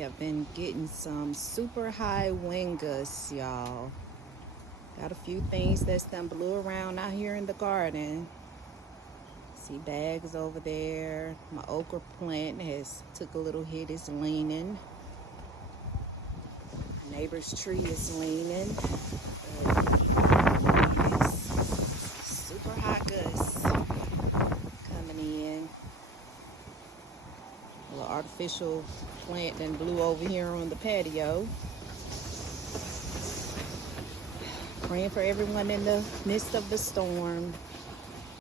have been getting some super high wind gusts, y'all. Got a few things that's done blew around out here in the garden. See bags over there. My okra plant has took a little hit, it's leaning. Neighbor's tree is leaning. It's super hot gusts coming in. A little artificial plant then blew over here on the patio. Praying for everyone in the midst of the storm.